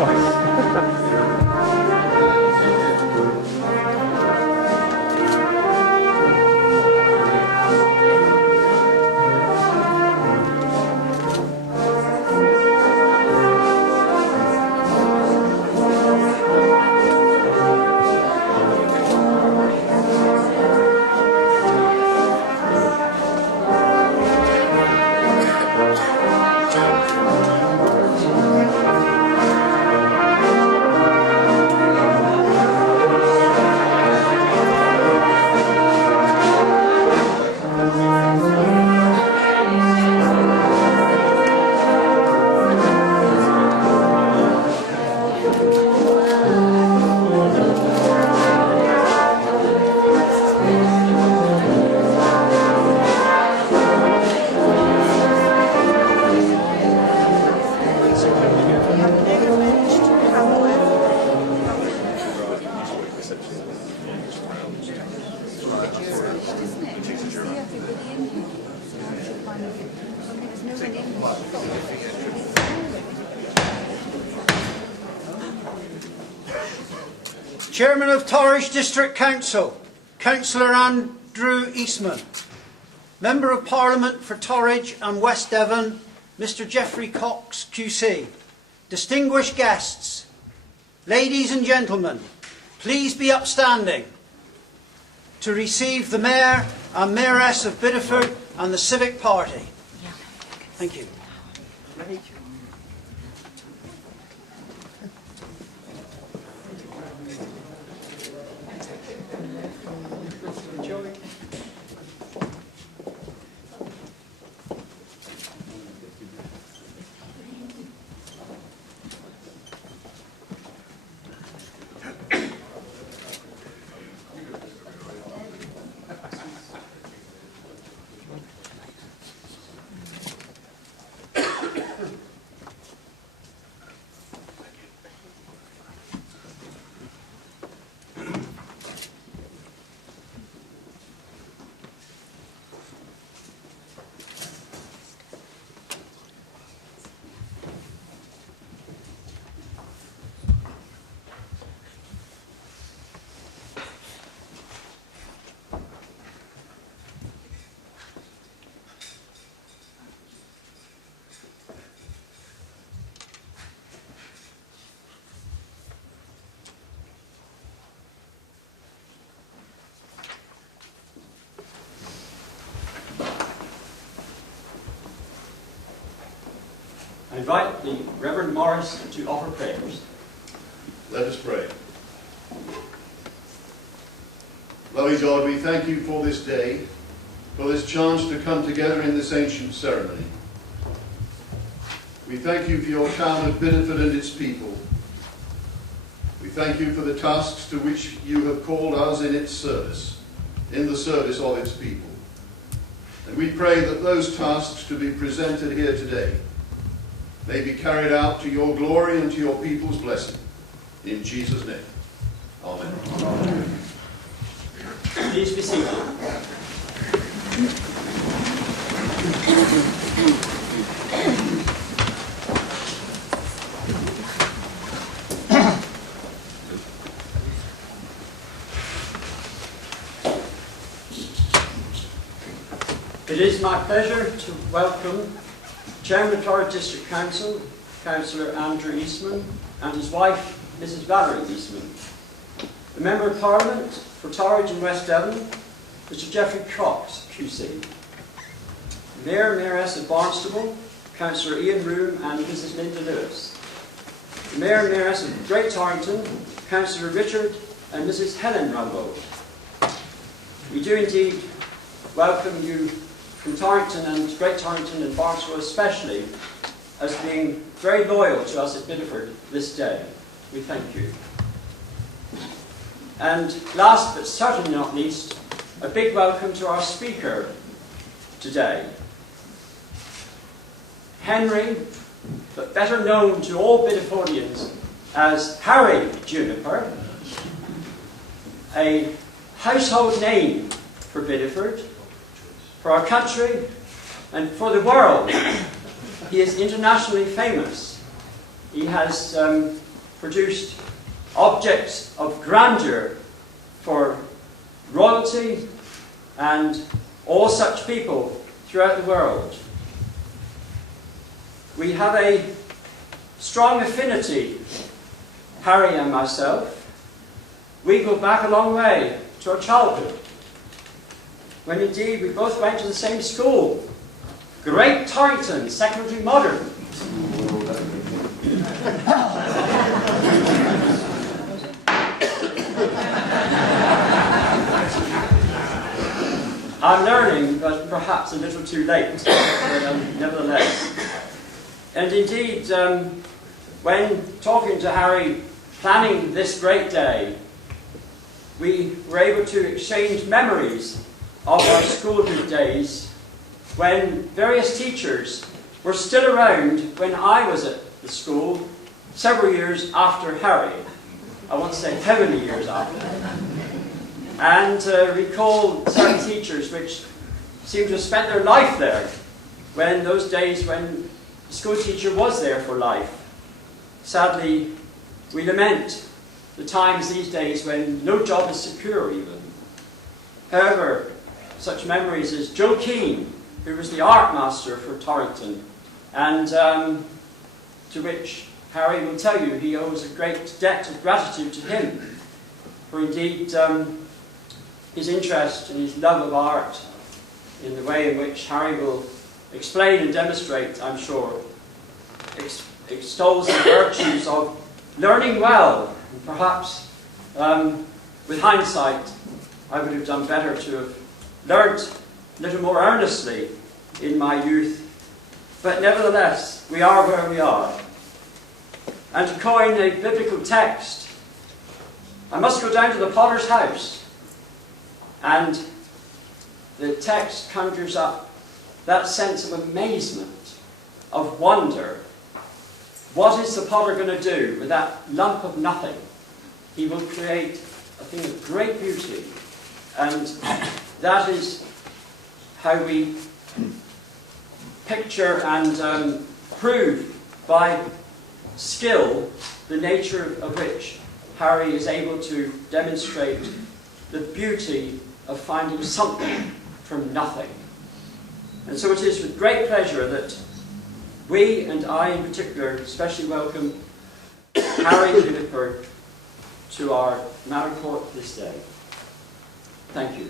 sorry. Chairman of Torridge District Council, Councillor Andrew Eastman. Member of Parliament for Torridge and West Devon, Mr Geoffrey Cox QC. Distinguished guests, ladies and gentlemen, please be upstanding to receive the Mayor and Mayoress of Bideford and the Civic Party. Thank you. I invite the Reverend Morris to offer prayers. Let us pray. Loving God, we thank you for this day, for this chance to come together in this ancient ceremony. We thank you for your town of Bideford and its people. We thank you for the tasks to which you have called us in its service, in the service of its people. And we pray that those tasks to be presented here today may be carried out to your glory and to your people's blessing. In Jesus' name. Amen. Amen. Please be seated. It is my pleasure to welcome Chairman of Torridge District Council, Councillor Andrew Eastman, and his wife, Mrs Valerie Eastman. The Member of Parliament for Torridge and West Devon, Mr Geoffrey Cox, QC. Mayor and Mayoress of Barnstable, Councillor Ian Room and Mrs Linda Lewis. The Mayor and Mayoress of Great Torrington, Councillor Richard and Mrs Helen Rumbold. We do indeed welcome you from Torrington and Great Torrington and Barnstable especially, as being very loyal to us at Bideford this day. We thank you. And last but certainly not least, a big welcome to our speaker today. Henry, but better known to all Bidefordians as Harry Juniper, a household name for Bideford, for our country, and for the world. He is internationally famous. He has produced objects of grandeur for royalty and all such people throughout the world. We have a strong affinity, Harry and myself. We go back a long way to our childhood, when indeed we both went to the same school, Great Torrington Secondary Modern. I'm learning, but perhaps a little too late, but nevertheless. And indeed, when talking to Harry, planning this great day, we were able to exchange memories of our schoolhood days when various teachers were still around when I was at the school, several years after Harry. I won't say how many years after. And recall certain teachers which seemed to have spent their life there, when those days when the school teacher was there for life. Sadly, we lament the times these days when no job is secure even. However, such memories as Joe Keane, who was the art master for Torrington, and to which Harry will tell you he owes a great debt of gratitude to him, for indeed his interest and his love of art, in the way in which Harry will explain and demonstrate, I'm sure, extols the virtues of learning well, and perhaps with hindsight I would have done better to have learnt a little more earnestly in my youth, but nevertheless we are where we are. And to coin a biblical text, I must go down to the potter's house, and the text conjures up that sense of amazement, of wonder. What is the potter going to do with that lump of nothing? He will create a thing of great beauty, and that is how we picture and prove by skill the nature of which Harry is able to demonstrate the beauty of finding something from nothing. And so it is with great pleasure that we, and I in particular, especially welcome Harry Bideford to our Manor Court this day. Thank you.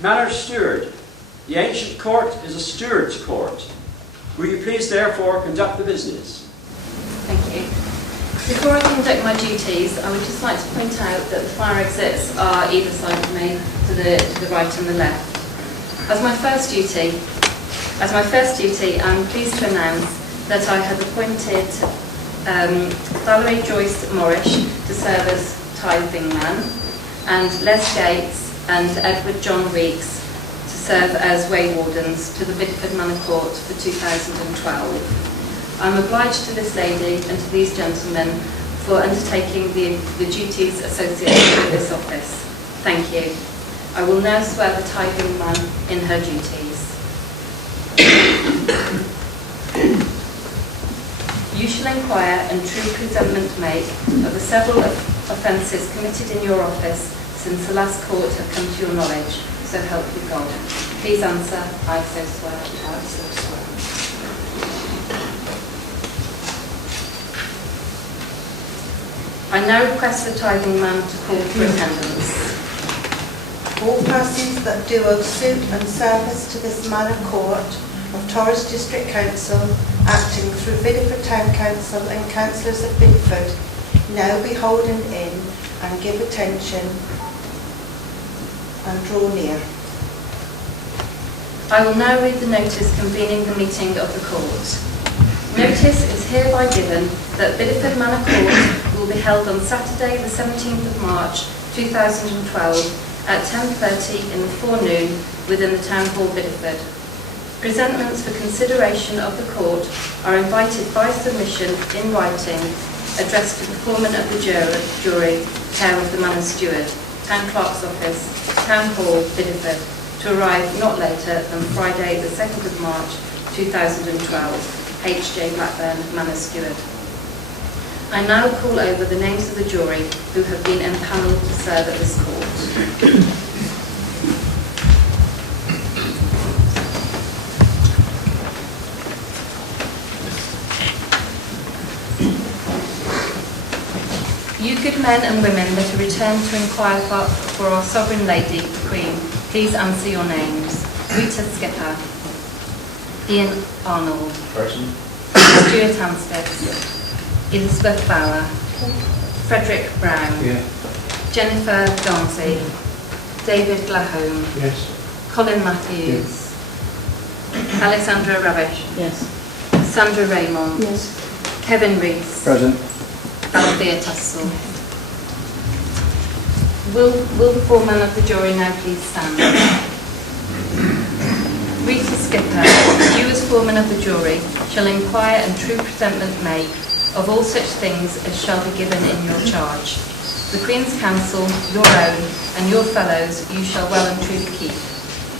Manor Steward. The ancient court is a steward's court. Will you please therefore conduct the business? Thank you. Before I conduct my duties, I would just like to point out that the fire exits are either side of me, to the right and the left. As my first duty, I'm pleased to announce that I have appointed Valerie Joyce Morrish to serve as tithing man, and Les Gates and Edward John Weeks to serve as way wardens to the Bideford Manor Court for 2012. I'm obliged to this lady and to these gentlemen for undertaking the duties associated with this office. Thank you. I will now swear the tithing man in her duties. You shall inquire and true presentment make of the several offences committed in your office since the last court have come to your knowledge, so help you God. Please answer, I so swear, I so swear. I now request the tithing man to call for attendance. All persons that do owe suit and service to this Manor Court of Torres District Council, acting through Bideford Town Council and Councillors of Bideford, now be holden in and give attention and draw near. I will now read the notice convening the meeting of the court. Notice is hereby given that Bideford Manor Court will be held on Saturday the 17th of March 2012 at 10:30 in the forenoon within the Town Hall Bideford. Presentments for consideration of the court are invited by submission in writing addressed to the foreman of the jury, care of the Manor Steward, Town Clerk's Office, Town Hall, Bideford, to arrive not later than Friday the 2nd of March 2012. H.J. Blackburn, Manor Steward. I now call over the names of the jury who have been empanelled to serve at this court. You good men and women that are returned to inquire for our Sovereign Lady, the Queen, please answer your names. Rita Skipper, Ian Arnold, Present. Stuart Hansford, Elizabeth Bauer, Frederick Brown, Yeah. Jennifer Garnsey, David Glahome, Yes. Colin Matthews, Alexandra Ravish, Yes. Sandra Raymond, Yes. Kevin Rees, Present. Althea Tussell. Will the foreman of the jury now please stand? Rita Skipper, you as foreman of the jury shall inquire and true presentment make of all such things as shall be given in your charge. The Queen's Counsel, your own, and your fellows you shall well and truly keep.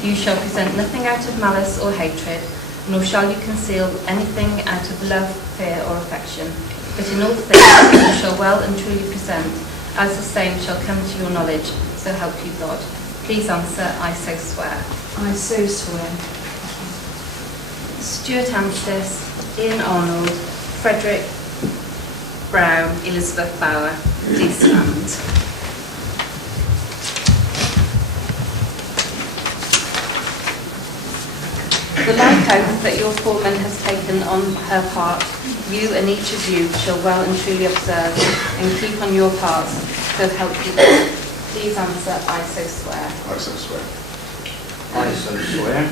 You shall present nothing out of malice or hatred, nor shall you conceal anything out of love, fear, or affection. But in all things you shall well and truly present, as the same shall come to your knowledge, so help you God. Please answer, I so swear. I so swear. Stuart Hansford, Ian Arnold, Frederick Brown, Elizabeth Bauer, please stand. The like oath that your foreman has taken on her part, you and each of you shall well and truly observe and keep on your parts, so help you God. Please answer, I so swear. I so swear. I so swear.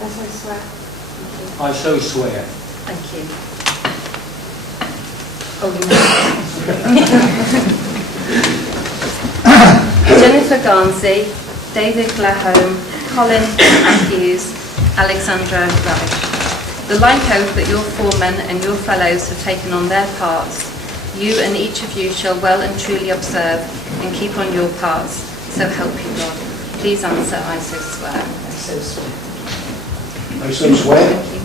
I so swear. I so swear. Thank you. Oh, no. Jennifer Garnsey, David Glahome, Colin Matthews, Alexandra Ravish. The like oath that your foremen and your fellows have taken on their parts, you and each of you shall well and truly observe and keep on your parts, so help you God. Please answer, I so swear. I so swear. I so swear. Thank you.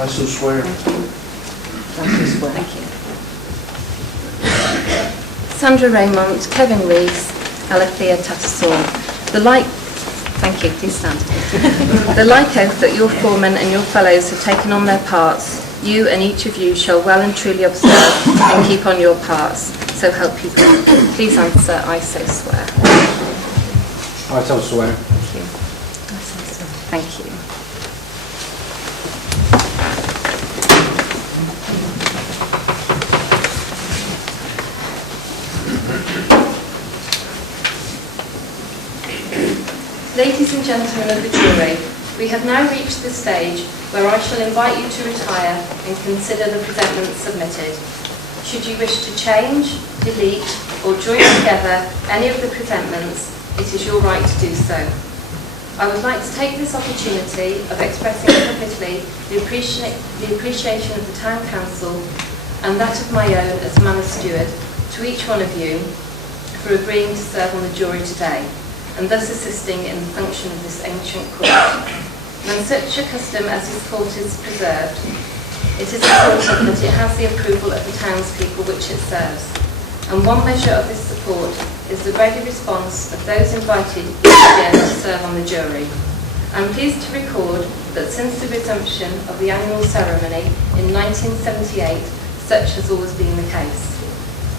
I so swear. Thank you. I so swear. Thank you. Sandra Raymond, Kevin Rees, Alethea Tattersall. The like, thank you, please stand. The like oath that your foremen and your fellows have taken on their parts, you and each of you shall well and truly observe and keep on your parts, so help you God. Please answer, I so swear. I so swear. Thank you. I so swear. Thank you. Ladies and gentlemen of the jury, we have now reached the stage where I shall invite you to retire and consider the presentments submitted. Should you wish to change, delete, or join together any of the presentments, it is your right to do so. I would like to take this opportunity of expressing publicly the appreciation of the Town Council and that of my own as Manor Steward to each one of you for agreeing to serve on the jury today, and thus assisting in the function of this ancient court. When such a custom as this court is preserved, it is important that it has the approval of the townspeople which it serves. And one measure of this support is the ready response of those invited each year to serve on the jury. I'm pleased to record that since the resumption of the annual ceremony in 1978, such has always been the case.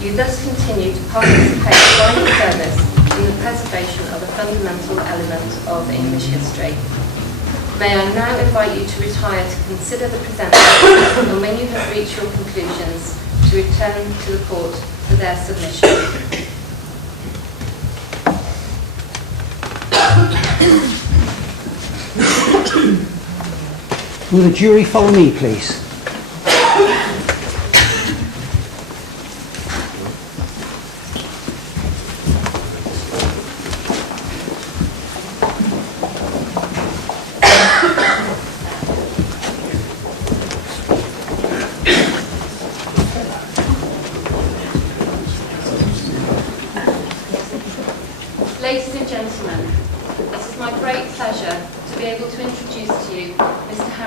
You thus continue to participate in fine service in the preservation of a fundamental element of English history. May I now invite you to retire to consider the presentment, and when you have reached your conclusions, to return to the court for their submission. Will the jury follow me, please?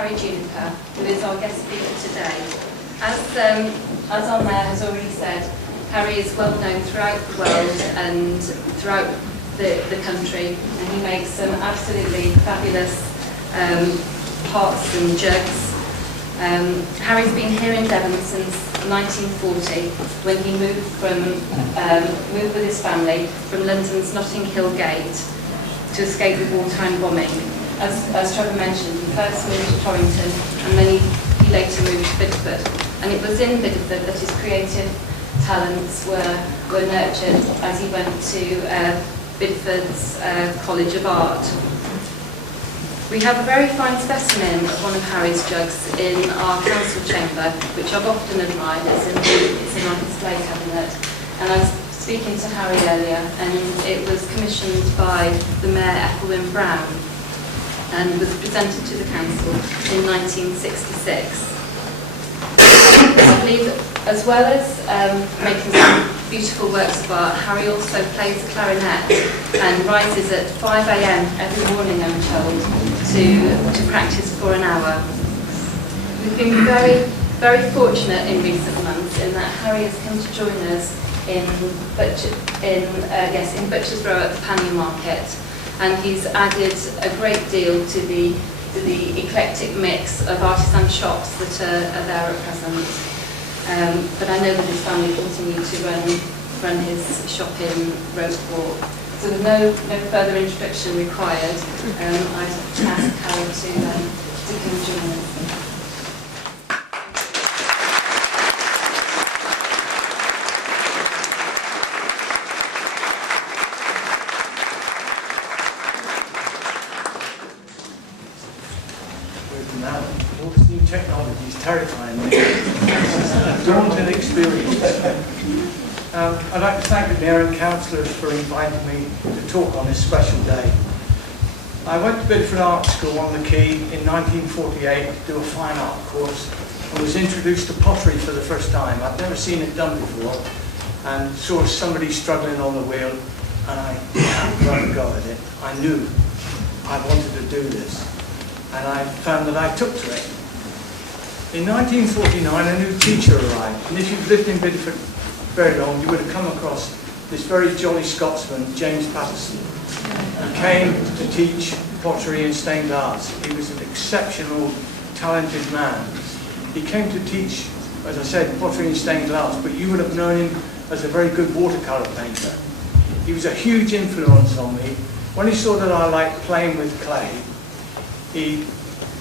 Harry Juniper, who is our guest speaker today. As our Mayor has already said, Harry is well known throughout the world and throughout the country, and he makes some absolutely fabulous pots and jugs. Harry's been here in Devon since 1940, when he moved with his family from London's Notting Hill Gate to escape the wartime bombing. As Trevor mentioned, he first moved to Torrington, and then he later moved to Bideford. And it was in Bideford that his creative talents were nurtured as he went to Bideford's College of Art. We have a very fine specimen of one of Harry's jugs in our council chamber, which I've often admired. It's in our display cabinet. And I was speaking to Harry earlier, and it was commissioned by the Mayor Ethelwyn Brown and was presented to the council in 1966. I believe that as well as making some beautiful works of art, Harry also plays the clarinet and rises at 5 AM every morning, I'm told, to practice for an hour. We've been very, very fortunate in recent months in that Harry has come to join us in Butcher's Row at the Pannier Market, and he's added a great deal to the eclectic mix of artisan shops that are there at present. But I know that his family continue to run his shop in Road Walk. So with no further introduction required, I'd ask Harry to come and join us. All this new technology is terrifying me. It's a daunting experience. I'd like to thank the Mayor and councillors for inviting me to talk on this special day. I went to Bideford Art School on the Quay in 1948 to do a fine art course and was introduced to pottery for the first time. I'd never seen it done before, and saw somebody struggling on the wheel, and I had to have a go at it. I knew I wanted to do this, and I found that I took to it. In 1949, a new teacher arrived, and if you've lived in Bideford very long, you would have come across this very jolly Scotsman, James Patterson, who came to teach pottery and stained glass. He was an exceptional, talented man. He came to teach, as I said, pottery and stained glass, but you would have known him as a very good watercolour painter. He was a huge influence on me. When he saw that I liked playing with clay, he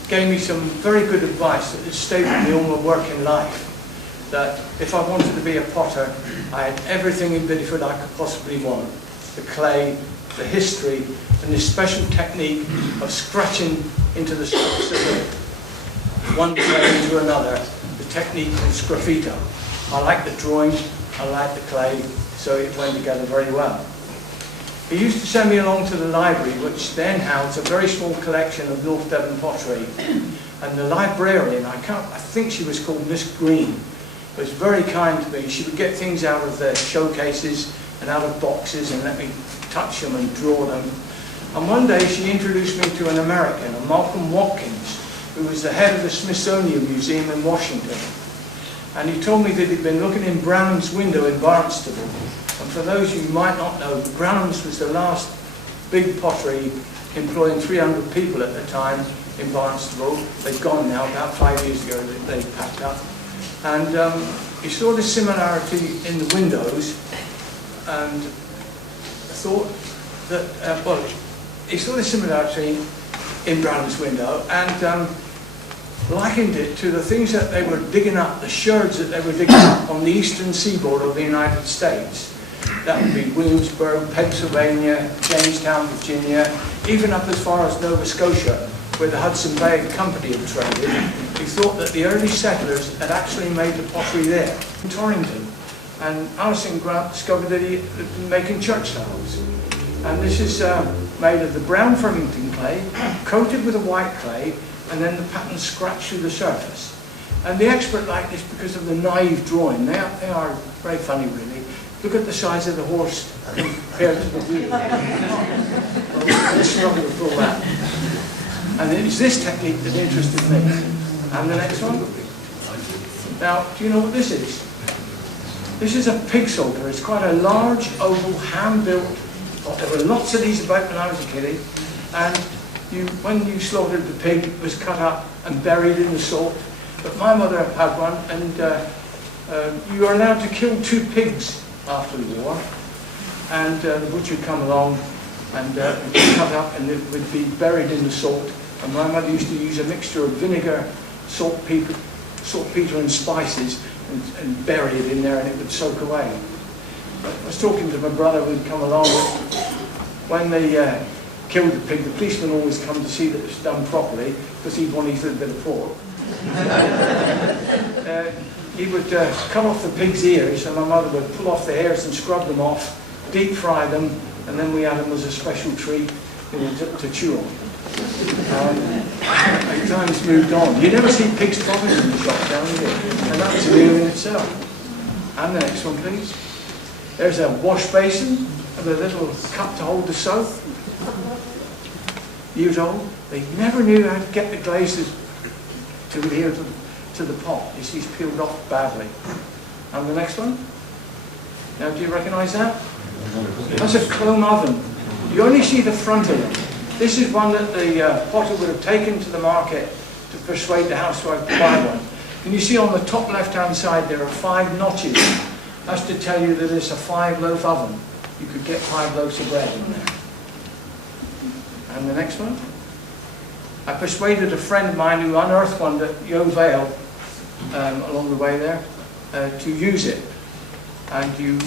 gave me some very good advice that has stayed with me all my working life. That if I wanted to be a potter, I had everything in Bideford I could possibly want. The clay, the history, and this special technique of scratching into the surface of one clay into another, the technique called sgraffito. I like the drawing, I like the clay, so it went together very well. He used to send me along to the library, which then housed a very small collection of North Devon pottery. And the librarian, I think she was called Miss Green, was very kind to me. She would get things out of their showcases and out of boxes and let me touch them and draw them. And one day she introduced me to an American, a Malcolm Watkins, who was the head of the Smithsonian Museum in Washington. And he told me that he'd been looking in Branham's window in Barnstable. And for those who might not know, Branham's was the last big pottery employing 300 people at the time in Barnstable. They've gone now, about 5 years ago they packed up. And he saw the similarity in the windows and thought that, he saw the similarity in Branham's window and likened it to the things that they were digging up, the sherds that they were digging up on the eastern seaboard of the United States. That would be Williamsburg, Pennsylvania, Jamestown, Virginia, even up as far as Nova Scotia, where the Hudson Bay Company had traded. He thought that the early settlers had actually made the pottery there, in Torrington. And Alison Grant discovered that he had been making church tiles. And this is made of the brown Flemington clay, coated with a white clay, and then the pattern scratched through the surface. And the expert liked this because of the naive drawing. They are very funny, really. Look at the size of the horse compared to the wheel. Well, let's struggle with all that. And it was this technique that interested me. And the next one. Now, do you know what this is? This is a pig salter. It's quite a large, oval, hand-built. There were lots of these about when I was a kiddie. And when you slaughtered the pig, it was cut up and buried in the salt. But my mother had one, and you were allowed to kill 2 pigs after the war. And the butcher would come along and it would be cut up and it would be buried in the salt. And my mother used to use a mixture of vinegar, saltpeter and spices and bury it in there and it would soak away. But I was talking to my brother who would come along. When they killed the pig, the policeman always come to see that it was done properly because he'd want his little bit of pork. He would cut off the pig's ears and my mother would pull off the hairs and scrub them off, deep fry them, and then we had them as a special treat to chew on. Times moved on. You never see pigs trottering in the shop down here, and that's a meal in itself. And the next one, please. There's a wash basin with a little cup to hold the soap. Years old. They never knew how to get the glazes to adhere to the pot. You see, it's peeled off badly. And the next one. Now, do you recognise that? That's a chrome oven. You only see the front of it. This is one that the potter would have taken to the market to persuade the housewife to buy one. And you see on the top left-hand side there are 5 notches. That's to tell you that it's a 5-loaf oven. You could get 5 loaves of bread in there. And the next one. I persuaded a friend of mine who unearthed one at Yeovil Vale along the way there to use it. And you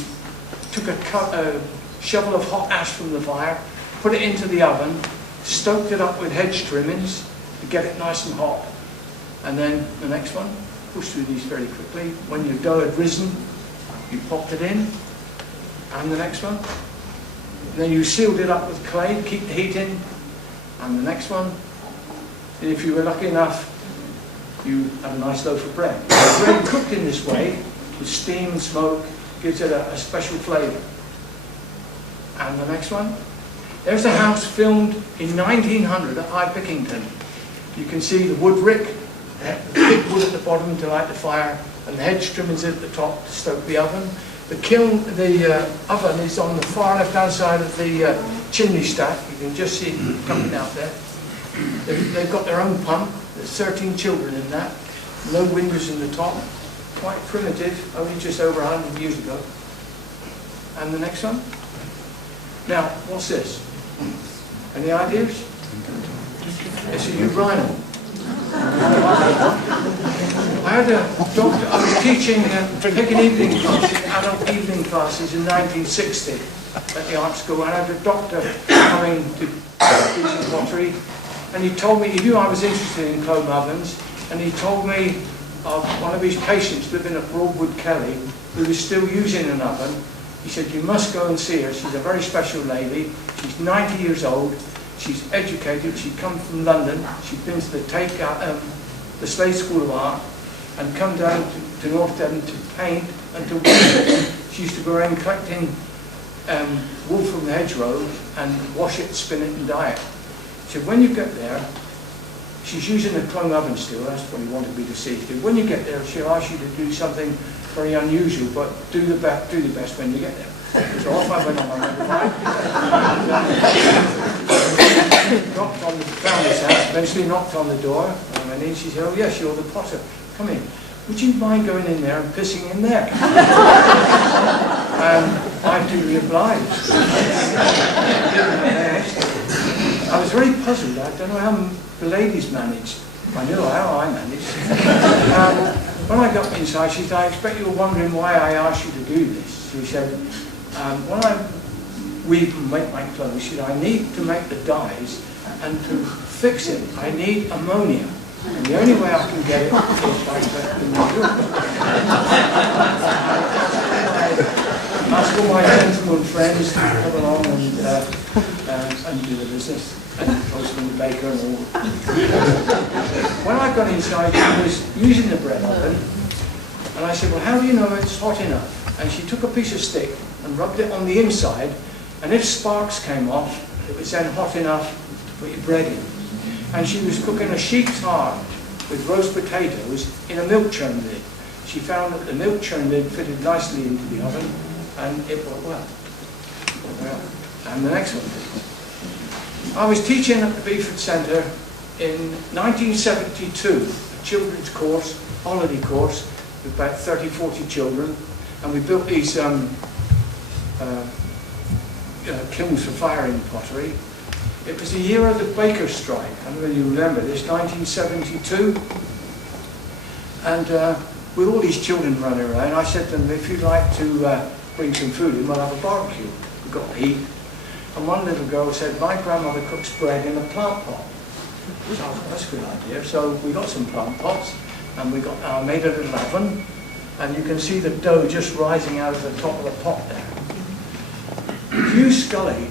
took a shovel of hot ash from the fire, put it into the oven, stoked it up with hedge trimmings to get it nice and hot. And then the next one, push through these very quickly. When your dough had risen, you popped it in. And the next one. And then you sealed it up with clay, keep the heat in. And the next one. And if you were lucky enough, you had a nice loaf of bread. The bread cooked in this way, with steam and smoke, gives it a special flavour. And the next one. There's a house filmed in 1900 at High Pickington. You can see the wood rick, the thick wood at the bottom to light the fire, and the hedge trimmings at the top to stoke the oven. The kiln, the oven is on the far left-hand side of the chimney stack. You can just see it coming out there. They've got their own pump. There's 13 children in that. No windows in the top. Quite primitive, only just over 100 years ago. And the next one. Now, what's this? Any ideas? It's a urinal. I had a doctor, I was teaching, taking evening classes, adult evening classes in 1960 at the art school, and I had a doctor coming to do some pottery, and he told me, he knew I was interested in chrome ovens, and he told me of one of his patients living at Broadwood, Kelly, who was still using an oven. He said, you must go and see her. She's a very special lady. She's 90 years old. She's educated. She comes from London. She'd been to the Slade School of Art and come down to North Devon to paint and to work. She used to go around collecting wool from the hedgerows and wash it, spin it and dye it. So when you get there, she's using a chrome oven still. That's what he wanted me to see. So when you get there, she'll ask you to do something very unusual, but do the best when you get there. So off I went on my motorbike. Knocked on the founder's house, eventually knocked on the door, and then she said, oh yes, you're the potter, come in. Would you mind going in there and pissing in there? I duly obliged. I was very puzzled. I don't know how the ladies managed. I knew how I managed. When I got inside, she said, I expect you're wondering why I asked you to do this. She said, when I weave and make my clothes, she said, I need to make the dyes, and to fix it, I need ammonia. And the only way I can get it is by collecting the wool. I asked all my gentlemen friends to come along and do the business. And postman, the baker and all. When I got inside, she was using the bread oven, and I said, well, how do you know it's hot enough? And she took a piece of stick and rubbed it on the inside, and if sparks came off, it was then hot enough to put your bread in. and she was cooking a sheep's heart with roast potatoes in a milk churn lid. She found that the milk churn lid fitted nicely into the oven, and it worked well. And the next one, please. I was teaching at the Bideford Centre in 1972, a children's course, holiday course, with about 30, 40 children, and we built these kilns for firing pottery. It was the year of the baker's strike. I don't know whether you remember this, 1972. And with all these children running around, I said to them, if you'd like to bring some food in, we'll have a barbecue. We've got heat. And one little girl said, my grandmother cooks bread in a plant pot. So I thought, that's a good idea. So we got some plant pots, and we got made a little oven, and you can see the dough just rising out of the top of the pot there. Hugh Scully,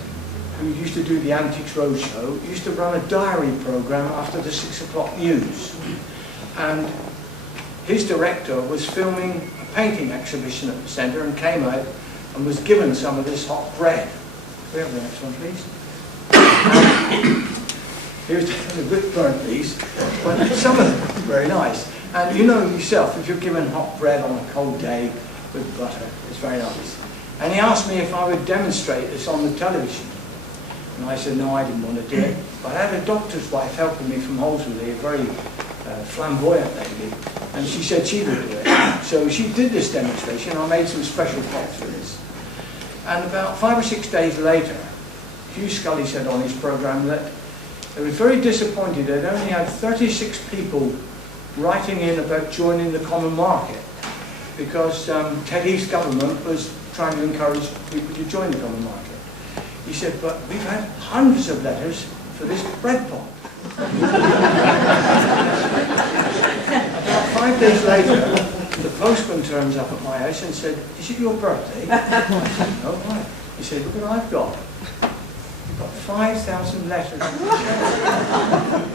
who used to do the Antiques Roadshow, used to run a diary programme after the 6 o'clock news. And his director was filming a painting exhibition at the centre and came out and was given some of this hot bread. We have the next one, please. Here's a bit burnt these, but some of them are very nice. And you know yourself, if you're given hot bread on a cold day with butter, it's very nice. And he asked me if I would demonstrate this on the television. And I said, no, I didn't want to do it. But I had a doctor's wife helping me from Holsworthy, a very flamboyant lady, and she said she would do it. So she did this demonstration. I made some special pots for this. And about 5 or 6 days later, Hugh Scully said on his programme that they were very disappointed. They'd only had 36 people writing in about joining the common market, because Ted Heath's government was trying to encourage people to join the common market. He said, but we've had hundreds of letters for this bread pot. About 5 days later, the postman turns up at my house and said, is it your birthday? I said, no, why? He said, look what I've got. You've got 5,000 letters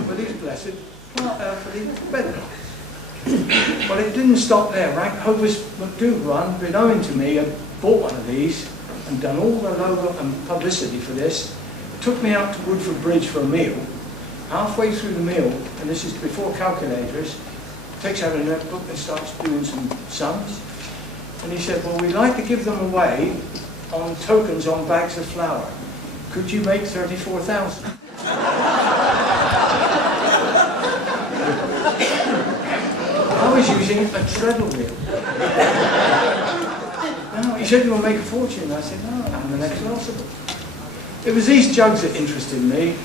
for these blessed, for these bread pots. Well, it didn't stop there. Rank Hovis McDougal, beknown to me, had bought one of these and done all the logo and publicity for this. Took me out to Woodford Bridge for a meal. Halfway through the meal, and this is before calculators, takes out a notebook and starts doing some sums. And he said, well, we'd like to give them away on tokens on bags of flour. Could you make 34,000? I was using a treadle wheel. No, he said, you'll make a fortune. I said, no, I'm the next possible. It was these jugs that interested me.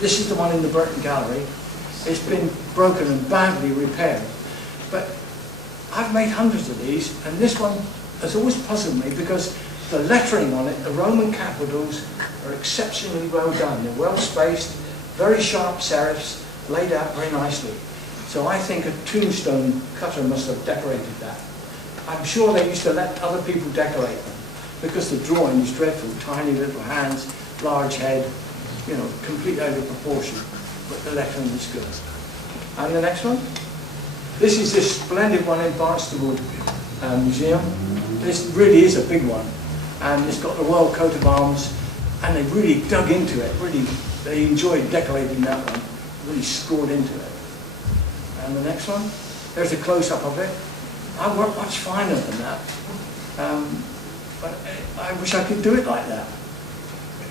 This is the one in the Burton Gallery. It's been broken and badly repaired. But I've made hundreds of these, and this one has always puzzled me because the lettering on it, the Roman capitals, are exceptionally well done. They're well spaced, very sharp serifs, laid out very nicely. So I think a tombstone cutter must have decorated that. I'm sure they used to let other people decorate them because the drawing is dreadful. Tiny little hands, large head, you know, complete out of proportion. But the lettering is good. And the next one? This is this splendid one in Barnstable Museum. This really is a big one. And it's got the Royal Coat of Arms. And they really dug into it. Really, they enjoyed decorating that one. Really scored into it. And the next one? There's a close-up of it. I work much finer than that. But I wish I could do it like that.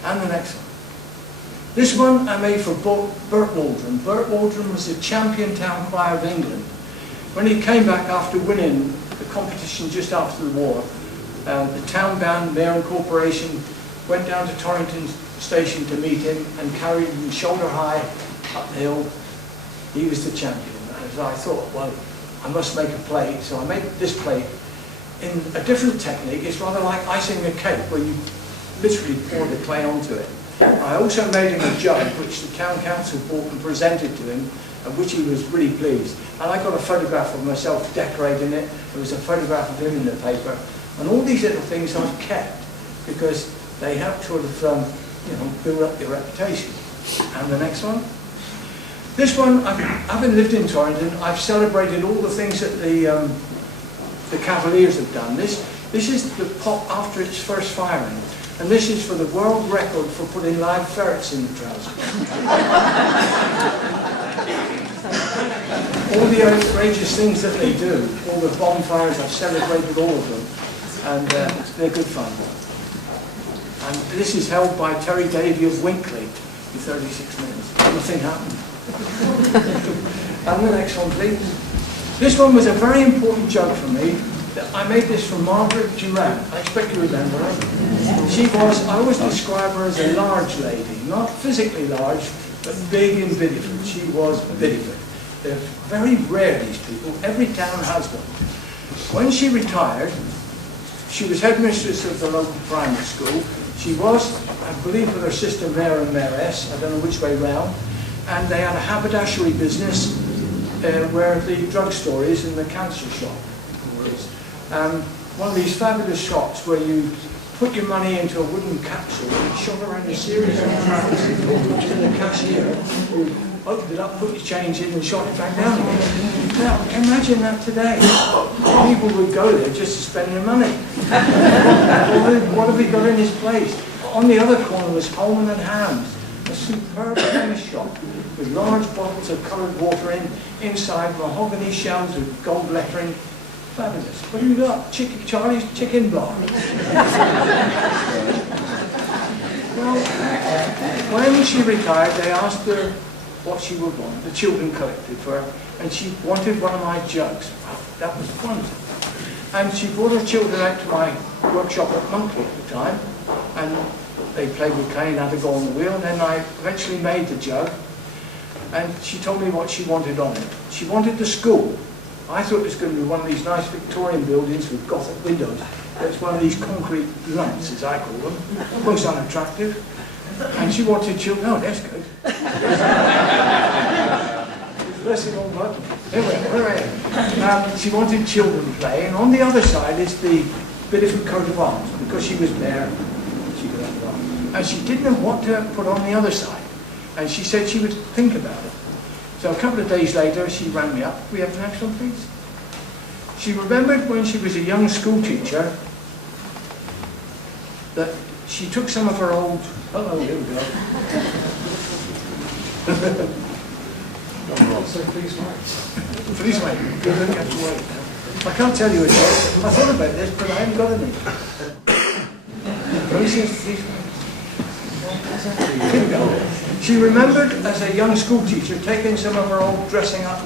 And the next one. This one I made for Burt Waldron. Burt Waldron was the champion town choir of England. When he came back after winning the competition just after the war, the town band, Mayor and Corporation, went down to Torrington Station to meet him and carried him shoulder high up the hill. He was the champion. And I thought, well, I must make a plate. So I made this plate in a different technique. It's rather like icing a cake where you literally pour the clay onto it. I also made him a jug which the town council bought and presented to him, of which he was really pleased. And I got a photograph of myself decorating it. There was a photograph of him in the paper. And all these little things I've kept because they help sort of, you know, build up your reputation. And the next one. This one, having lived in Torrington, I've celebrated all the things that the Cavaliers have done. This is the pot after its first firing. And this is for the world record for putting live ferrets in the trousers. All the outrageous things that they do, all the bonfires, I've celebrated all of them, and they're good fun. And this is held by Terry Davey of Winkley in 36 minutes. Nothing happened. And the next one, please. This one was a very important jug for me. I made this for Margaret Durant. I expect you remember her. She was, I always describe her as a large lady, not physically large, but big in Bideford. She was Bideford. They're very rare, these people. Every town has one. When she retired, she was headmistress of the local primary school. She was, I believe, with her sister Mayor and Mayoress, I don't know which way round, and they had a haberdashery business where the drugstore is and the cancer shop was. One of these fabulous shops where you put your money into a wooden capsule and shove around a series of tracks to the cashier, who opened it up, put your change in and shot it back down again. Now, imagine that today. People would go there just to spend their money. What have we got in this place? On the other corner was Holman and Hams, a superb chemist shop with large bottles of coloured water inside, mahogany shelves with gold lettering. Fabulous. What have you got? Charlie's Chicken Block. Well, when she retired, they asked her what she would want. The children collected for her, and she wanted one of my jugs. Wow, that was wonderful. And she brought her children out to my workshop at Monkley at the time, and they played with clay and had to go on the wheel, and then I eventually made the jug, and she told me what she wanted on it. She wanted the school. I thought it was going to be one of these nice Victorian buildings with Gothic windows. It's one of these concrete lamps, as I call them, most unattractive. And she wanted children. Oh, that's good. Pressing on button. Hooray. She wanted children play, and on the other side is the Bideford coat of arms, because she was mayor. She could have one. And she didn't know what to put on the other side. And she said she would think about it. So a couple of days later, she rang me up. We have the next one, please. She remembered when she was a young school teacher that she took some of her old... Hello, here we go. So please wait. Please wait. You don't have to wait. I can't tell you a joke. I thought about this, but I haven't got any. Please wait. Here we go. She remembered as a young school teacher taking some of her old dressing up,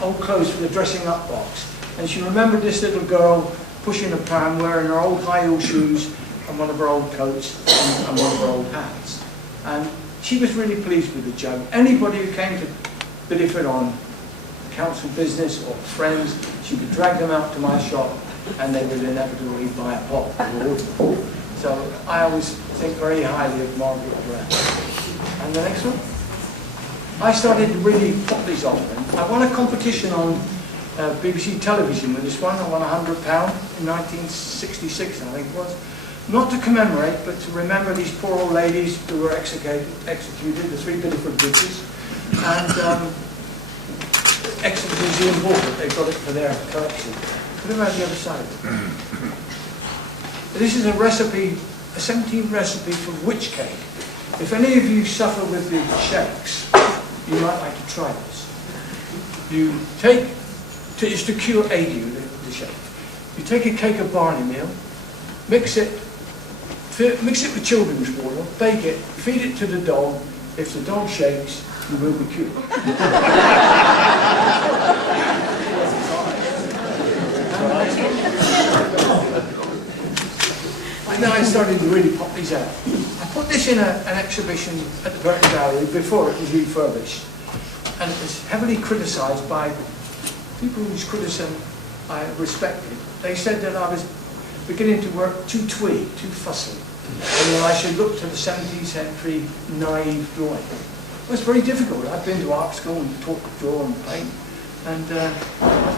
old clothes for the dressing up box. And she remembered this little girl pushing a pram, wearing her old high heel shoes and one of her old coats and one of her old hats. And she was really pleased with the jug. Anybody who came to Bideford on council business or friends, she would drag them out to my shop and they would inevitably buy a pot. So I always think very highly of Margaret Durant. And the next one? I started to really pop these off. I won a competition on BBC television with this one. I won £100 in 1966, I think it was. Not to commemorate, but to remember these poor old ladies who were executed, the 3 Bideford witches. And Exeter Museum bought it. They got it for their collection. Put it around the other side. This is a recipe, a 17 recipe for witch cake. If any of you suffer with the shakes, you might like to try this. You take, it's to cure aid you, the shake. You take a cake of barley meal, mix it with children's water, bake it, feed it to the dog. If the dog shakes, you will be cured. And then I started to really pop these out. I put this in an exhibition at the Burton Gallery before it was refurbished. And it was heavily criticised by people whose criticism I respected. They said that I was beginning to work too twee, too fussy. And that I should look to the 17th century naive drawing. It was very difficult. I'd been to art school and taught to draw and paint. And that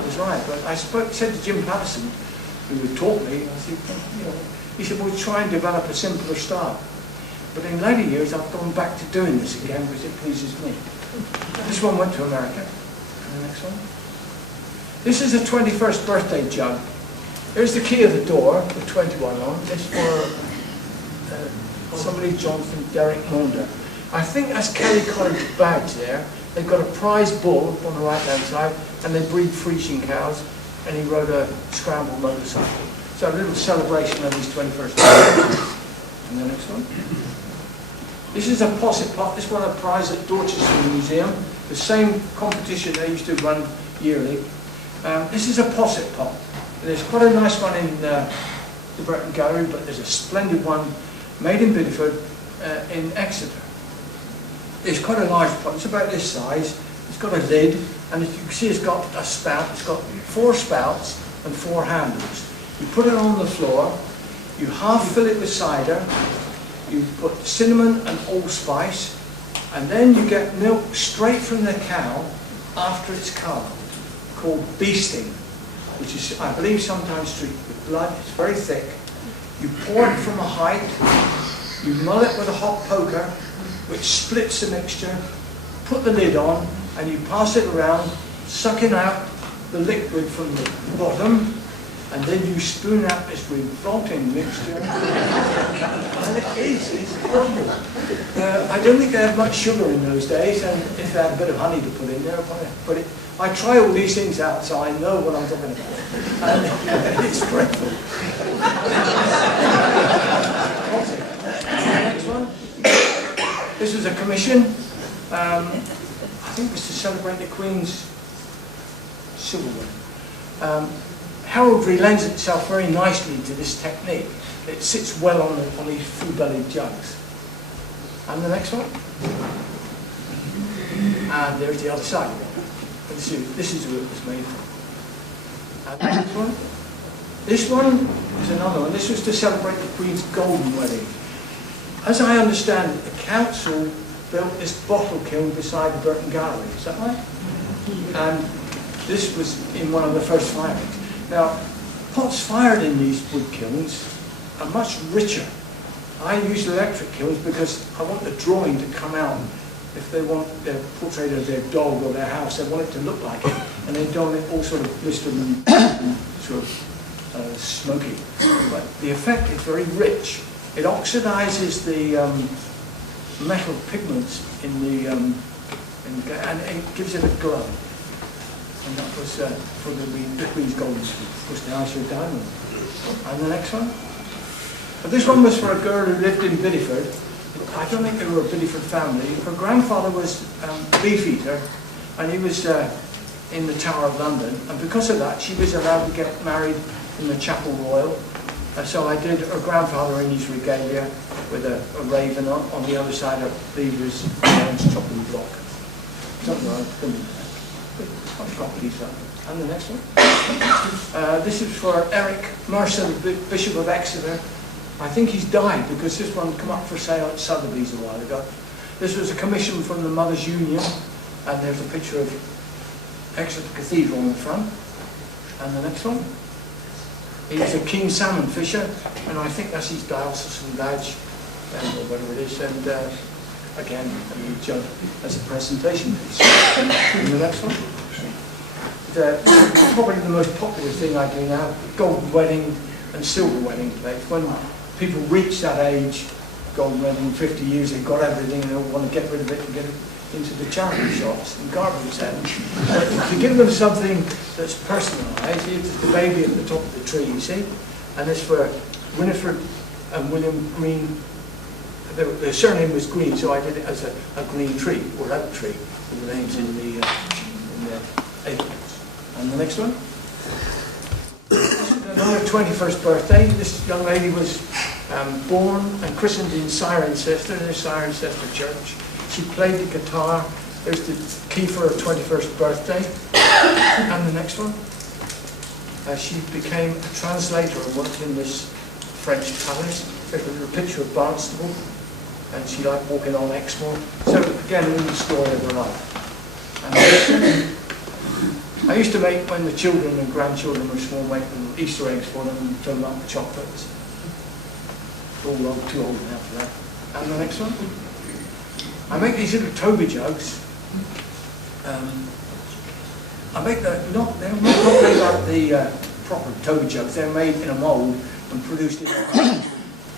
was right. But I said to Jim Patterson, who had taught me, I said, you know, he said, we'll try and develop a simpler style. But in later years, I've gone back to doing this again because it pleases me. This one went to America. And the next one. This is a 21st birthday jug. Here's the key of the door with 21 on. It's for somebody Johnson, Derek Maunder. I think that's Kelly College badge there. They've got a prize bull on the right hand side, and they breed Friesian cows, and he rode a scramble motorcycle. So a little celebration of his 21st birthday. And the next one. This is a posset pot. This won a prize at Dorchester Museum, the same competition they used to run yearly. This is a posset pot. There's quite a nice one in the Burton Gallery, but there's a splendid one made in Bideford in Exeter. It's quite a large pot. It's about this size. It's got a lid, and as you can see, it's got a spout. It's got 4 spouts and 4 handles. You put it on the floor. You half fill it with cider. You put cinnamon and allspice, and then you get milk straight from the cow after it's calved, called beasting, which is, I believe, sometimes treated with blood. It's very thick. You pour it from a height. You mull it with a hot poker, which splits the mixture. Put the lid on, and you pass it around, sucking out the liquid from the bottom, and then you spoon out this revolting mixture. And it's horrible. I don't think they had much sugar in those days, and if they had a bit of honey to put in there, but I try all these things out, so I know what I'm talking about. And it's dreadful. Next one. This was a commission. I think it was to celebrate the Queen's silverware. Heraldry lends itself very nicely to this technique. It sits well on these full-bellied jugs. And the next one. And there's the other side. This is who it was made from. And the next one. This one is another one. This was to celebrate the Queen's golden wedding. As I understand it, the council built this bottle kiln beside the Burton Gallery. Is that right? And this was in one of the first firings. Now, pots fired in these wood kilns are much richer. I use electric kilns because I want the drawing to come out. If they want their portrait of their dog or their house, they want it to look like it, and they don't want it all sort of blistered and sort of smoky. But the effect is very rich. It oxidizes the metal pigments in the, and it gives it a glow. And that was for the Queen's Golden Suit, of course, the Iceland Diamond. And the next one. But this one was for a girl who lived in Bideford. I don't think they were a Bideford family. Her grandfather was beefeater, and he was in the Tower of London. And because of that, she was allowed to get married in the Chapel Royal. So I did her grandfather in his regalia with a raven on the other side of Beaver's chopping block. Something like that. And the next one. This is for Eric Mercer, the Bishop of Exeter. I think he's died because this one came up for sale at Sotheby's a while ago. This was a commission from the Mothers Union, and there's a picture of Exeter Cathedral on the front. And the next one. He's a king salmon fisher, and I think that's his diocesan badge, or whatever it is. And again, judge as a presentation piece. And the next one. Probably the most popular thing I do now, golden wedding and silver wedding plates. When people reach that age, golden wedding, 50 years, they've got everything, and they want to get rid of it and get it into the charity shops and garbage sales. But to give them something that's personalised, it's the baby at the top of the tree, you see, and it's for Winifred and William Green. The surname was Green, so I did it as a green tree, or oak tree, with the names in the aprons. And the next one. Another 21st birthday. This young lady was born and christened in Cirencester, in the Cirencester Church. She played the guitar. There's the key for her 21st birthday. And the next one. She became a translator and worked in this French palace. There's a little picture of Barnstable. And she liked walking on Exmoor. So again, a little story of her life. And the next one. I used to make, when the children and grandchildren were small, make little Easter eggs for them and fill them up with chocolates. Too old now for that. And the next one. I make these little Toby jugs. I make they're not made like the proper Toby jugs. They're made in a mould and produced in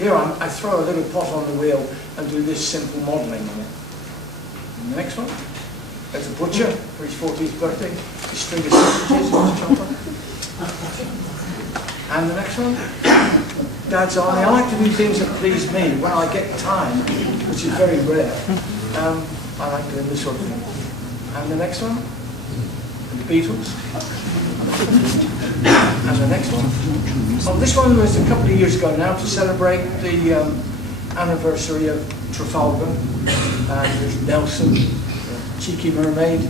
Here I throw a little pot on the wheel and do this simple modelling on it. And the next one, there's a butcher for his 40th birthday, his string of sausages and his chopper. And the next one, Dad's Army. I like to do things that please me when I get time, which is very rare. I like doing this sort of thing. And the next one, the Beatles. And the next one. Oh, this one was a couple of years ago now to celebrate the anniversary of Trafalgar. There's Nelson, Cheeky Mermaid,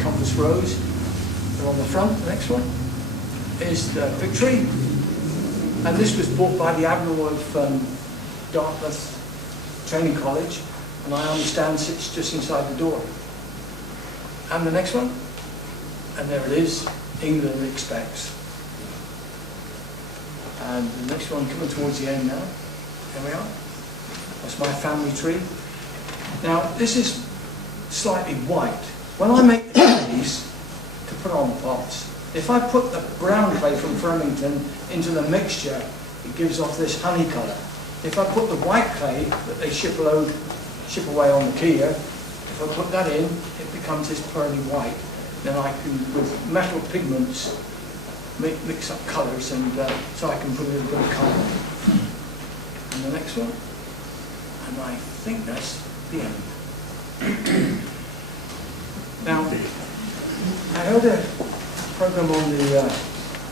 Compass Rose. And on the front, the next one, is the Victory. And this was bought by the Admiral of Dartmouth Training College, and I understand sits just inside the door. And the next one, and there it is, England expects. And the next one coming towards the end now. Here we are. That's my family tree. Now this is slightly white. When I make the trees to put on the pots, if I put the brown clay from Flemington into the mixture, it gives off this honey colour. If I put the white clay that they ship away on the Kia, if I put that in, it becomes this pearly white. Then I can, with metal pigments, mix up colours, and so I can put a little bit of colour. And the next one, and I think that's the end. Now, I heard a program on the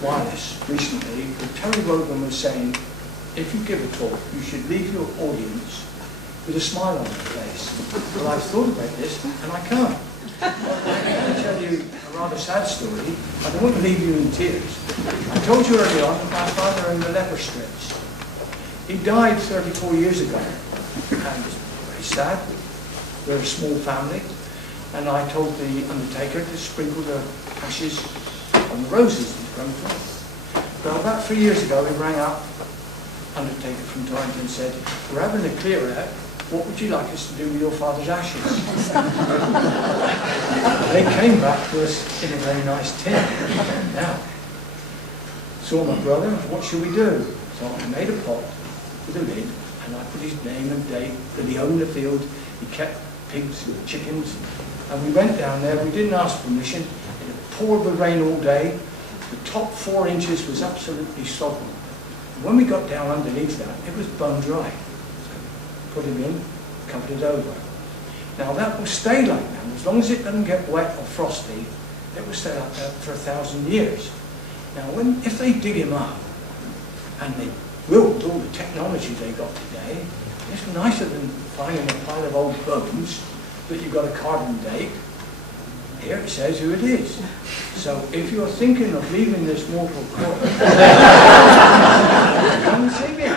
wireless recently where Terry Wogan was saying, if you give a talk, you should leave your audience with a smile on their face. Well, I've thought about this, and I can't. I can tell you a rather sad story. I don't want to leave you in tears. I told you early on that my father owned the leper strips. He died 34 years ago, and it's very sad. We're a small family, and I told the undertaker to sprinkle the ashes on the roses in the crematorium. Well, about 3 years ago, he rang up, undertaker from Torrington, and said, "We're having a clear out. What would you like us to do with your father's ashes?" They came back to us in a very nice tin. Now, saw my brother, what should we do? So I made a pot with a lid, and I put his name and date, that he owned the field, he kept pigs and chickens, and we went down there. We didn't ask permission. It had poured the rain all day. The top 4 inches was absolutely sodden. When we got down underneath that, it was bone dry. Put him in, covered it over. Now that will stay like that. As long as it doesn't get wet or frosty, it will stay like that for 1,000 years. Now if they dig him up, and they will with all the technology they got today, it's nicer than finding a pile of old bones that you've got a carbon date. Here it says who it is. So if you're thinking of leaving this mortal coil, come and see me.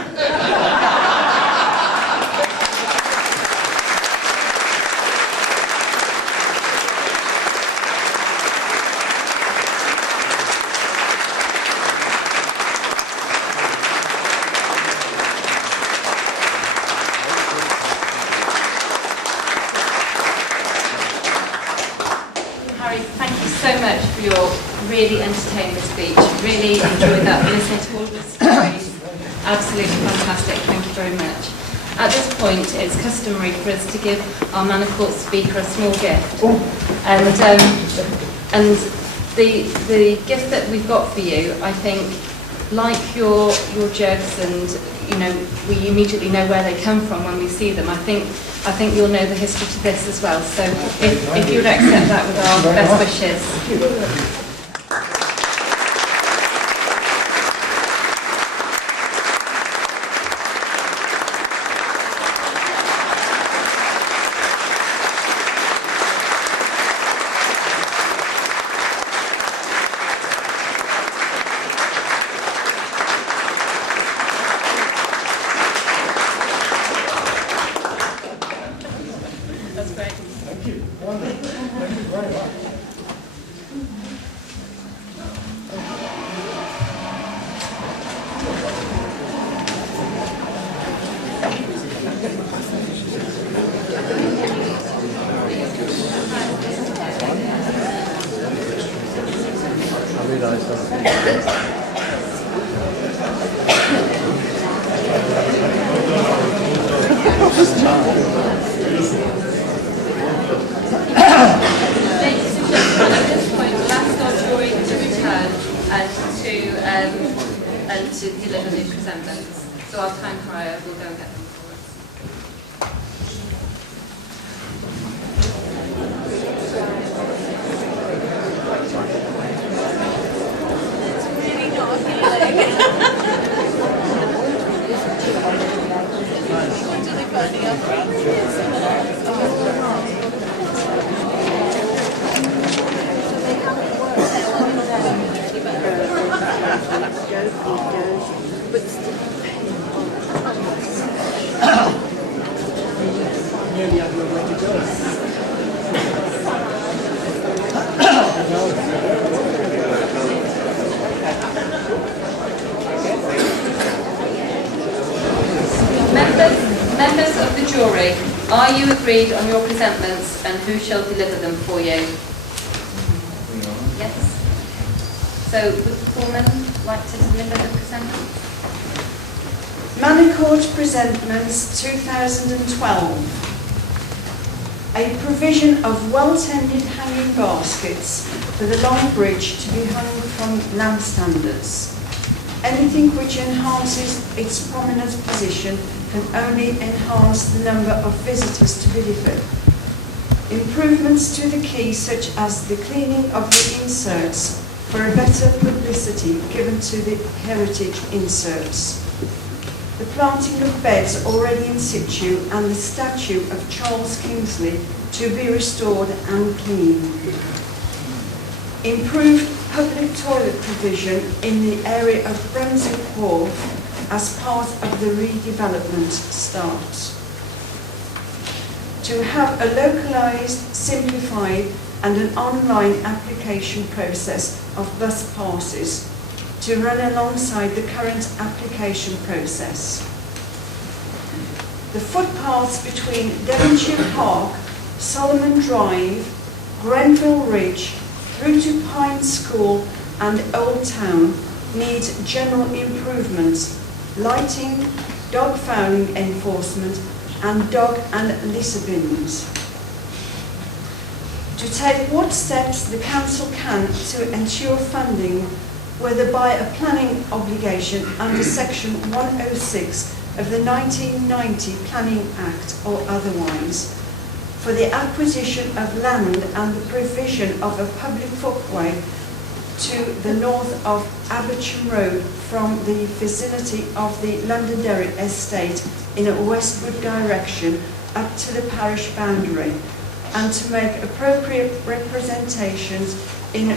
So much for your really entertaining speech. Really enjoyed that, listening to all the stories. Absolutely fantastic. Thank you very much. At this point, it's customary for us to give our Manor Court speaker a small gift. And the gift that we've got for you, I think, like your jugs, and we immediately know where they come from when we see them. I think you'll know the history to this as well. So if you would accept that with our best wishes. and to deliver the presentments. So our town crier will go and get them for us. Nearly have nowhere to go. Members of the jury, are you agreed on your presentments and who shall deliver them for you? Yes. So would the foreman like to deliver the presentments? Manor Court Presentments 2012. A provision of well-tended hanging baskets for the long bridge to be hung from lampstanders. Anything which enhances its prominent position can only enhance the number of visitors to Bideford. Improvements to the quay, such as the cleaning of the inserts for a better publicity given to the heritage inserts. The planting of beds already in situ and the statue of Charles Kingsley to be restored and cleaned. Improved public toilet provision in the area of Brunswick Wharf as part of the redevelopment starts. To have a localised, simplified and an online application process of bus passes to run alongside the current application process. The footpaths between Devonshire Park, Solomon Drive, Grenville Ridge, through to Pine School and Old Town need general improvements, lighting, dog fouling enforcement and dog and litter bins. To take what steps the Council can to ensure funding, whether by a planning obligation under Section 106 of the 1990 Planning Act or otherwise, for the acquisition of land and the provision of a public footway to the north of Abercham Road from the vicinity of the Londonderry estate in a westward direction up to the parish boundary, and to make appropriate representations in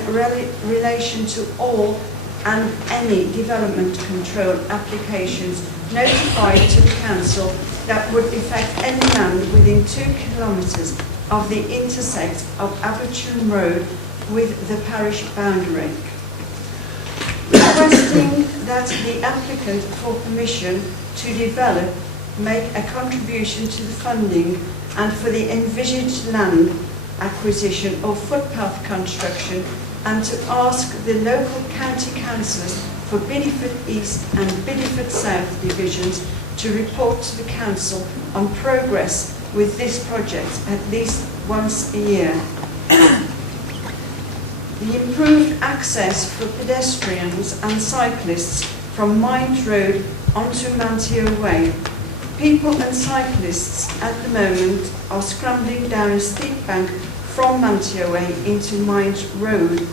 relation to all and any development control applications notified to the Council that would affect any land within 2 kilometres of the intersect of Abercham Road with the parish boundary. Requesting that the applicant for permission to develop make a contribution to the funding and for the envisaged land acquisition or footpath construction, and to ask the local county councillors for Bideford East and Bideford South divisions to report to the Council on progress with this project at least once a year. The improved access for pedestrians and cyclists from Mind Road onto Mantio Way. People and cyclists at the moment are scrambling down a steep bank from Mantio Way into Mind Road.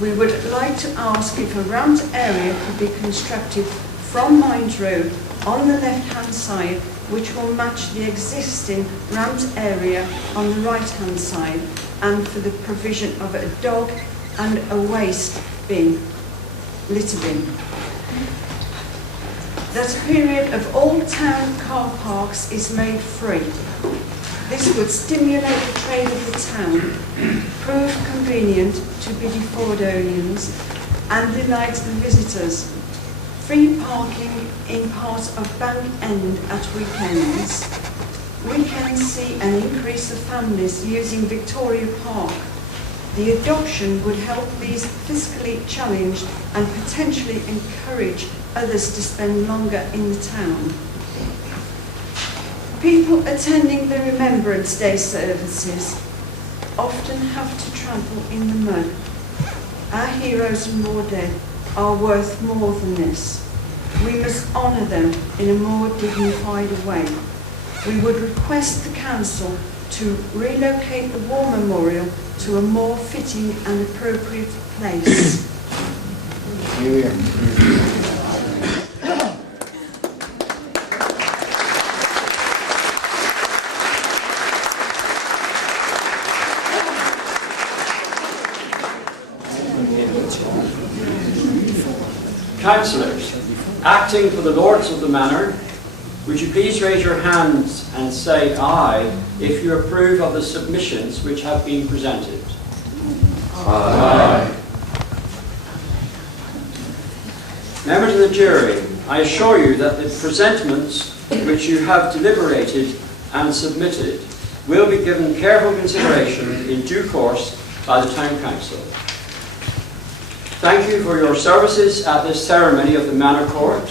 We would like to ask if a ramp area could be constructed from Mind Road on the left-hand side, which will match the existing ramped area on the right-hand side, and for the provision of a dog and a waste bin, litter bin. That a period of all town car parks is made free. This would stimulate the trade of the town, prove convenient to Bidefordonians and delight the visitors. Free parking in part of Bank End at weekends. We can see an increase of families using Victoria Park. The adoption would help these fiscally challenged and potentially encourage others to spend longer in the town. People attending the Remembrance Day services often have to trample in the mud. Our heroes and war dead are worth more than this. we must honour them in a more dignified way. We would request the Council to relocate the war memorial to a more fitting and appropriate place. Here. Councillors, acting for the Lords of the Manor, would you please raise your hands and say aye if you approve of the submissions which have been presented? Aye. Members of the jury, I assure you that the presentments which you have deliberated and submitted will be given careful consideration in due course by the Town Council. Thank you for your services at this ceremony of the Manor Court,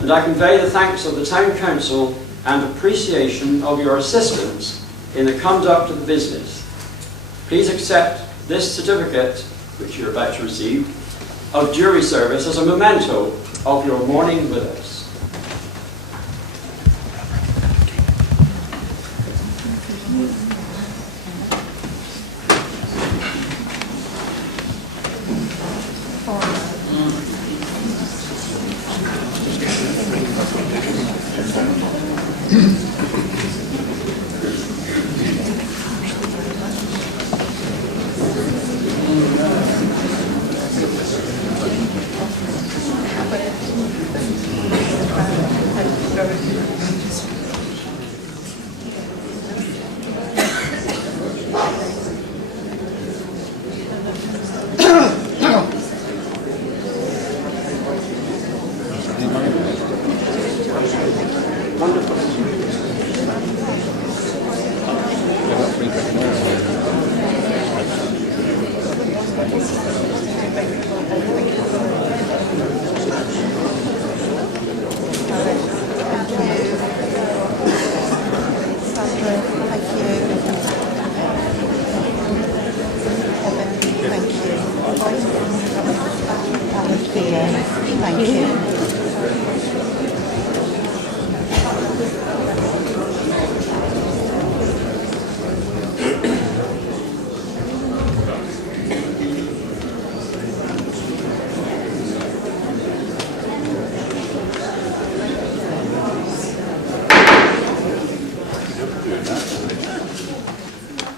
and I convey the thanks of the Town Council and appreciation of your assistance in the conduct of the business. Please accept this certificate, which you're about to receive, of jury service as a memento of your morning with us.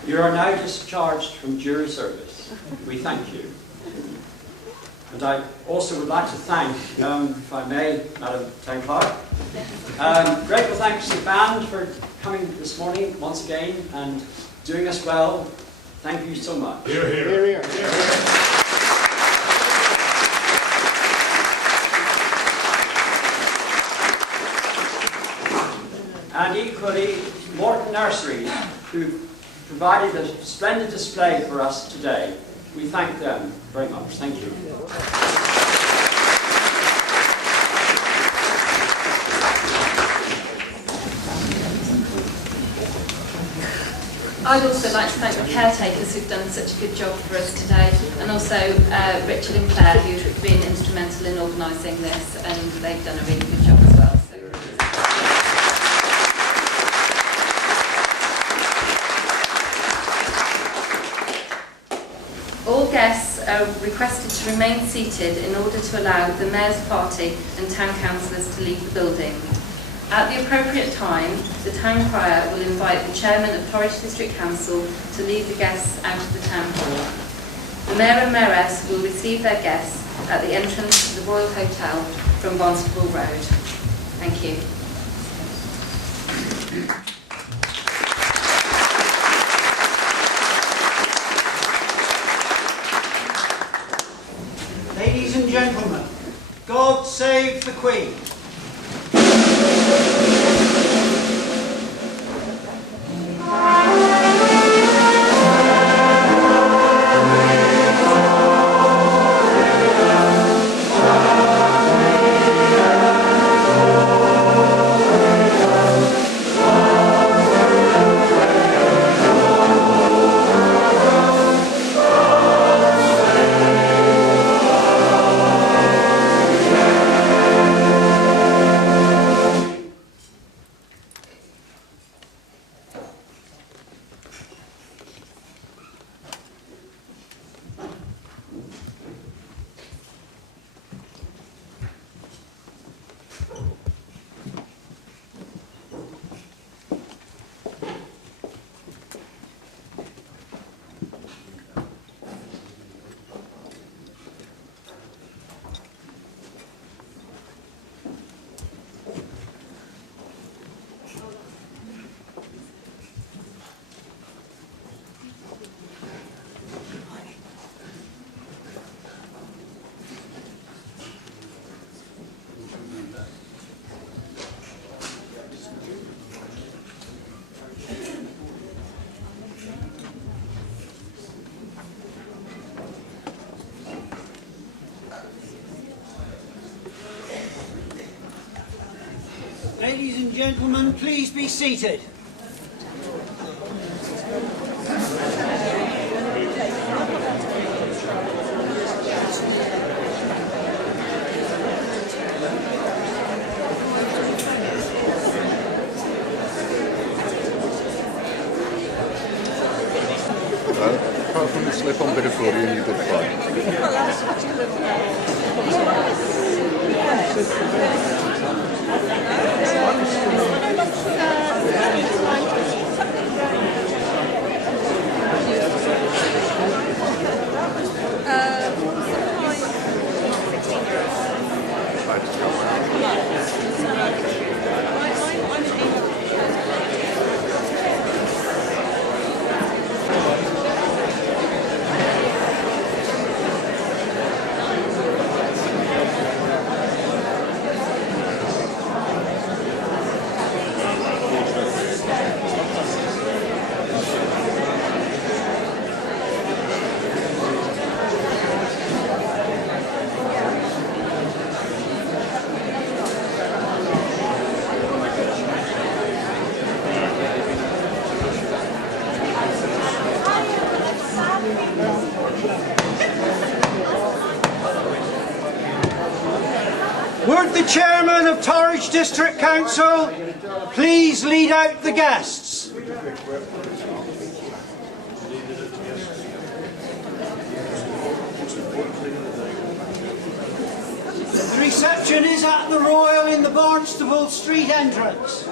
You are now discharged from jury service. We thank you. And I also would like to thank, if I may, Madam Town Clerk, grateful thanks to the band for coming this morning once again and doing us well. Thank you so much. Hear, hear. Here, here. Hear, hear. And equally, Morton Nursery, who provided a splendid display for us today. We thank them very much. Thank you. I'd also like to thank the caretakers who've done such a good job for us today, and also Richard and Claire, who've been instrumental in organising this, and they've done a really good job as well. So. All guests are requested to remain seated in order to allow the Mayor's party and Town Councillors to leave the building. At the appropriate time, the Town Crier will invite the Chairman of Torridge District Council to lead the guests out of the Town Hall. The Mayor and Mayoress will receive their guests at the entrance to the Royal Hotel from Barnstaple Road. Thank you. Ladies and gentlemen, God save the Queen. Ladies and gentlemen, please be seated. Apart from the slip on Bideford, you did fine. Would the chairman of Torridge District Council please lead out the guests? The reception is at the Royal in the Barnstable Street entrance.